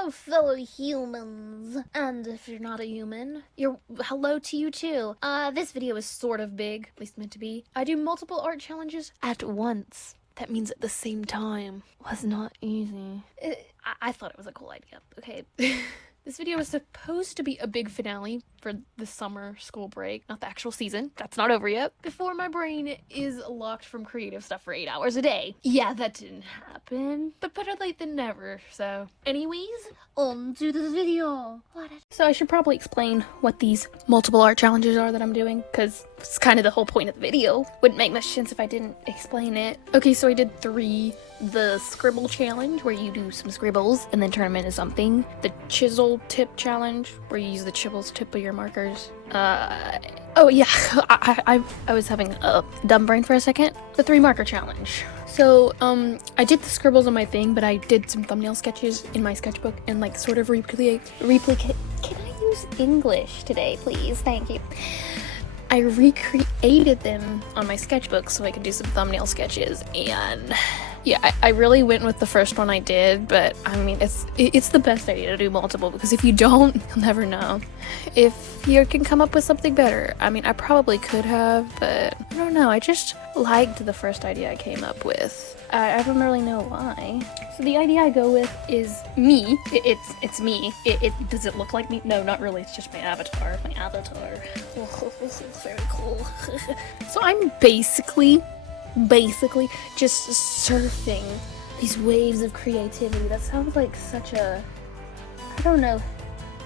Hello, fellow humans. And if you're not a human, hello to you too. This video is sort of big, at least meant to be. I do multiple art challenges at once. That means at the same time. Was not easy. I thought it was a cool idea, okay? This video was supposed to be a big finale for the summer school break, not the actual season. That's not over yet. Before my brain is locked from creative stuff for 8 hours a day. Yeah, that didn't happen, but better late than never, so. Anyways, on to this video. So I should probably explain what these multiple art challenges are that I'm doing, because it's kind of the whole point of the video. Wouldn't make much sense if I didn't explain it. Okay, so I did 3. The scribble challenge, where you do some scribbles and then turn them into something. The chisel tip challenge, where you use the chisel's tip of your markers. Oh yeah, I was having a dumb brain for a second. The 3 marker challenge. So, I did the scribbles on my thing, but I did some thumbnail sketches in my sketchbook and like sort of replicate. Can I use English today, please? Thank you. I recreated them on my sketchbook so I could do some thumbnail sketches, and yeah, I really went with the first one I did, but I mean, it's the best idea to do multiple, because if you don't, you'll never know if you can come up with something better. I mean, I probably could have, but I don't know, I just liked the first idea I came up with. I don't really know why. So the idea I go with is me. It's me. Does it look like me? No, not really. It's just my avatar. Oh, this is very cool. So I'm basically just surfing these waves of creativity. That sounds like such a, I don't know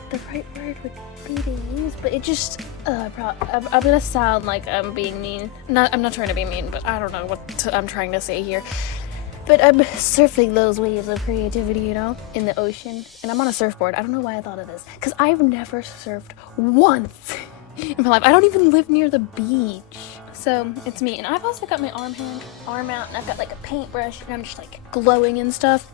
the right word would be to use, but it just I'm gonna sound like I'm being mean. I'm not trying to be mean, but I don't know what I'm trying to say here. But I'm surfing those waves of creativity, you know, in the ocean, and I'm on a surfboard. I don't know why I thought of this, because I've never surfed once in my life. I don't even live near the beach. So it's me, and I've also got my arm out, and I've got like a paintbrush, and I'm just like glowing and stuff.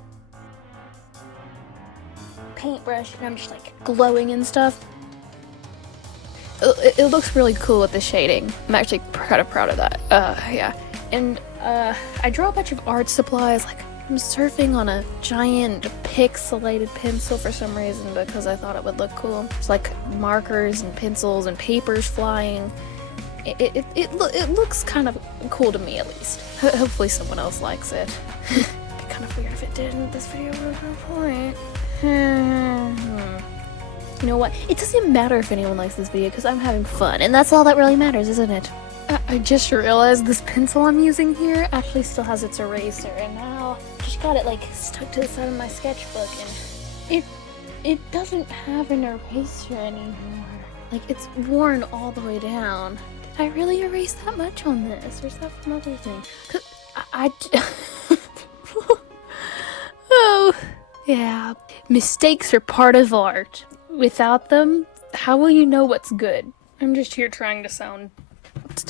It looks really cool with the shading. I'm actually kind of proud of that. Yeah. And I draw a bunch of art supplies. Like, I'm surfing on a giant pixelated pencil for some reason, because I thought it would look cool. It's like markers and pencils and papers flying. It looks kind of cool to me, at least. Hopefully someone else likes it. It'd be kind of weird if it didn't. This video would have no point. You know what? It doesn't matter if anyone likes this video, because I'm having fun, and that's all that really matters, isn't it? I just realized this pencil I'm using here actually still has its eraser, and now I just got it like stuck to the side of my sketchbook, and it doesn't have an eraser anymore. Like, it's worn all the way down. Did I really erase that much on this, or is that another thing? 'Cause oh, yeah. Mistakes are part of art. Without them, how will you know what's good? I'm just here trying to sound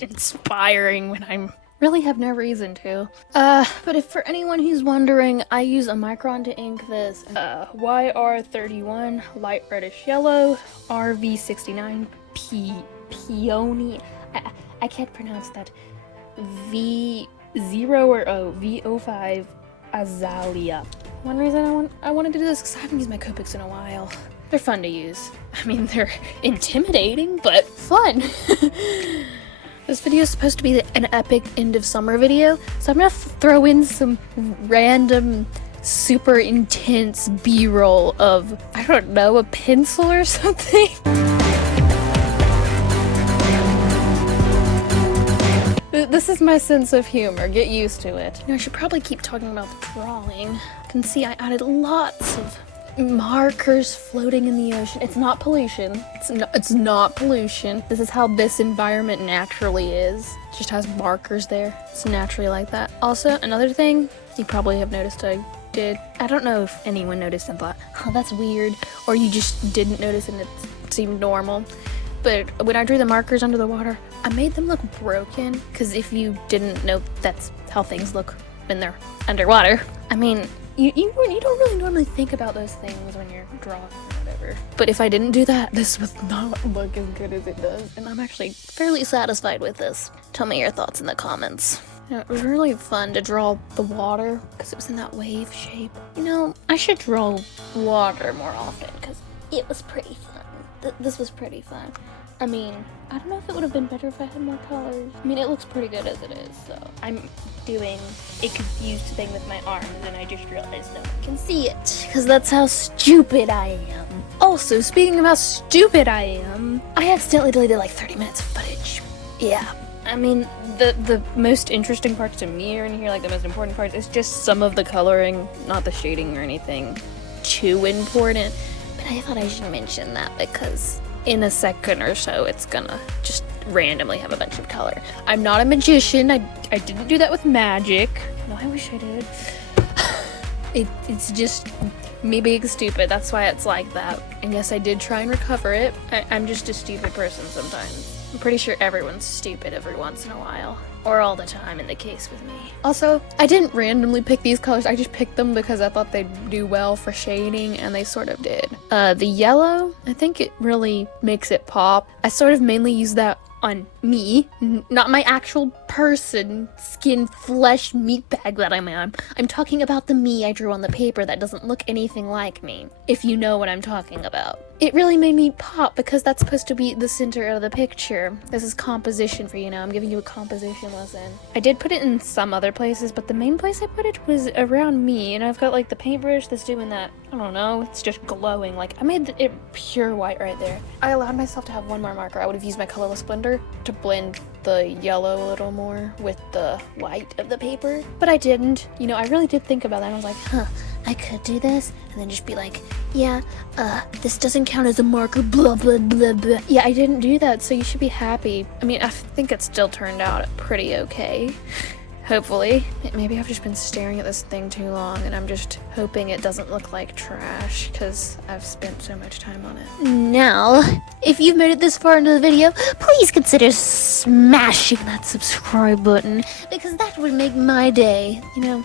inspiring when I really have no reason to. But if for anyone who's wondering, I use a micron to ink this. YR31 light reddish yellow, RV69 peony. I can't pronounce that. V0 or O, V05 azalea. One reason I wanted to do this, because I haven't used my Copics in a while. They're fun to use. I mean, they're intimidating, but fun. This video is supposed to be an epic end of summer video, so I'm gonna throw in some random, super intense B-roll of, I don't know, a pencil or something. This is my sense of humor, get used to it. You know, I should probably keep talking about the drawing. You can see I added lots of markers floating in the ocean. It's not pollution. It's not pollution. This is how this environment naturally is. It just has markers there. It's naturally like that. Also, another thing you probably have noticed I did. I don't know if anyone noticed and thought, oh, that's weird, or you just didn't notice and it seemed normal. But when I drew the markers under the water, I made them look broken, because if you didn't know, that's how things look when they're underwater. I mean, you don't really normally think about those things when you're drawing or whatever. But if I didn't do that, this would not look as good as it does, and I'm actually fairly satisfied with this. Tell me your thoughts in the comments. It was really fun to draw the water because it was in that wave shape. You know, I should draw water more often because it was pretty fun. This was pretty fun. I mean, I don't know if it would have been better if I had more colors. I mean, it looks pretty good as it is, so. I'm doing a confused thing with my arms, and I just realized no one can see it, because that's how stupid I am. Also, speaking of how stupid I am, I accidentally deleted like 30 minutes of footage. Yeah. I mean, the most interesting parts to me are in here, like the most important parts, is just some of the coloring, not the shading or anything too important. But I thought I should mention that because in a second or so, it's gonna just randomly have a bunch of color. I'm not a magician. I didn't do that with magic. No, I wish I did. It's just me being stupid. That's why it's like that. And yes, I did try and recover it. I'm just a stupid person sometimes. I'm pretty sure everyone's stupid every once in a while. Or all the time in the case with me. Also, I didn't randomly pick these colors. I just picked them because I thought they'd do well for shading, and they sort of did. The yellow, I think it really makes it pop. I sort of mainly use that on me, not my actual person, skin, flesh, meat bag that I'm on. I'm talking about the me I drew on the paper that doesn't look anything like me, if you know what I'm talking about. It really made me pop because that's supposed to be the center of the picture. This is composition for you now. I'm giving you a composition lesson. I did put it in some other places, but the main place I put it was around me, and I've got like the paintbrush that's doing that, I don't know, it's just glowing. Like, I made it pure white right there. I allowed myself to have one more marker. I would have used my colorless blender to blend the yellow a little more with the white of the paper, but I didn't. You know, I really did think about that, and I was like, huh, I could do this, and then just be like, yeah, this doesn't count as a marker, blah, blah, blah, blah. Yeah, I didn't do that, so you should be happy. I mean, I think it still turned out pretty okay. Hopefully. Maybe I've just been staring at this thing too long, and I'm just hoping it doesn't look like trash, because I've spent so much time on it. Now, if you've made it this far into the video, please consider smashing that subscribe button, because that would make my day, you know.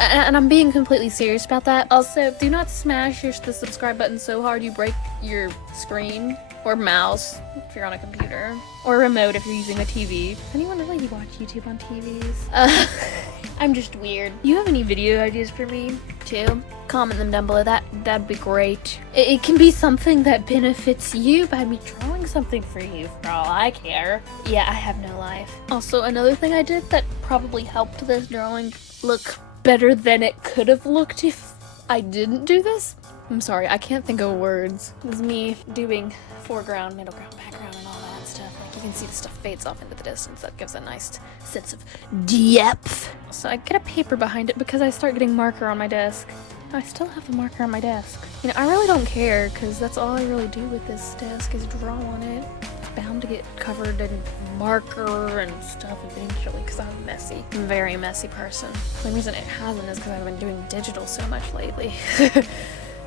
And I'm being completely serious about that. Also, do not smash the subscribe button so hard you break your screen or mouse if you're on a computer, or remote if you're using a TV. Does anyone really watch YouTube on TVs? I'm just weird. You have any video ideas for me too? Comment them down below. That'd be great. It can be something that benefits you by me drawing something for you, for all I care. Yeah, I have no life. Also, another thing I did that probably helped this drawing look better than it could have looked if I didn't do this. I'm sorry, I can't think of words. It was me doing foreground, middle ground, background, and all that stuff. Like, you can see the stuff fades off into the distance. That gives a nice sense of depth. So I get a paper behind it because I start getting marker on my desk. I still have the marker on my desk. You know, I really don't care because that's all I really do with this desk is draw on it. It's bound to get covered in marker and stuff eventually because I'm messy. I'm a very messy person. The reason it hasn't is because I've been doing digital so much lately.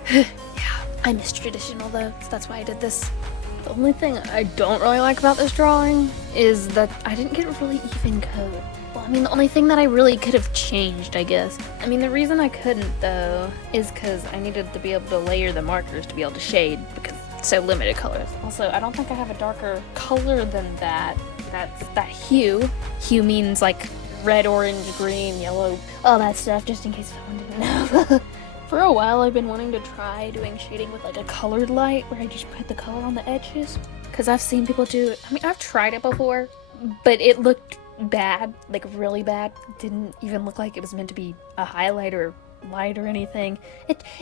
Yeah, I miss traditional though, so that's why I did this. The only thing I don't really like about this drawing is that I didn't get really even code. Well, I mean, the only thing that I really could have changed, I guess. I mean, the reason I couldn't though is because I needed to be able to layer the markers to be able to shade because it's so limited colors. Also, I don't think I have a darker color than that. That's that hue. Hue means like red, orange, green, yellow, all that stuff, just in case someone didn't know. For a while, I've been wanting to try doing shading with like a colored light where I just put the color on the edges. Because I've seen people do it. I mean, I've tried it before, but it looked bad, like really bad. It didn't even look like it was meant to be a highlight or light or anything.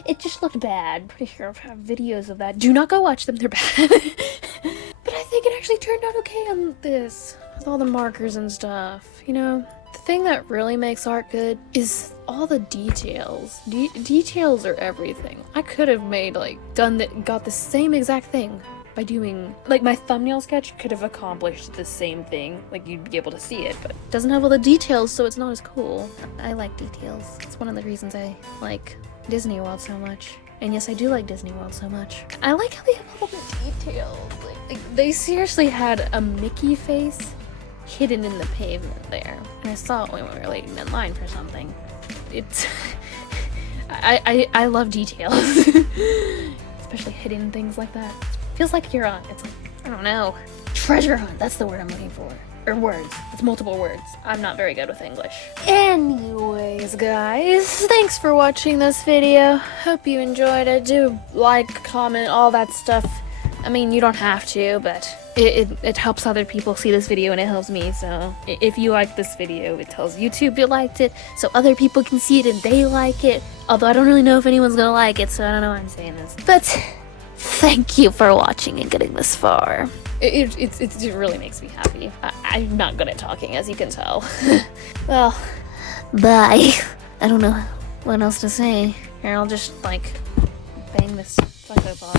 It just looked bad. Pretty sure I've had videos of that. Do not go watch them, they're bad. But I think it actually turned out okay on this, with all the markers and stuff, you know? The thing that really makes art good is all the details. Details are everything. I could have made, like, got the same exact thing by doing, like, my thumbnail sketch could have accomplished the same thing. Like, you'd be able to see it, but it doesn't have all the details, so it's not as cool. I like details. It's one of the reasons I like Disney World so much. And yes, I do like Disney World so much. I like how they have all the details. Like they seriously had a Mickey face hidden in the pavement there. And I saw it when we were waiting in line for something. It's... I love details. Especially hidden things like that. Feels like you're on, it's like, I don't know, treasure hunt, that's the word I'm looking for. Or words. It's multiple words. I'm not very good with English. Anyways, guys, thanks for watching this video. Hope you enjoyed it. Do like, comment, all that stuff. I mean, you don't have to, but it helps other people see this video and it helps me. So if you like this video, it tells YouTube you liked it, so other people can see it and they like it. Although I don't really know if anyone's gonna like it, so I don't know why I'm saying this. But thank you for watching and getting this far. It really makes me happy. I'm not good at talking, as you can tell. Well, bye. I don't know what else to say. Here, I'll just, like, bang this fucker off.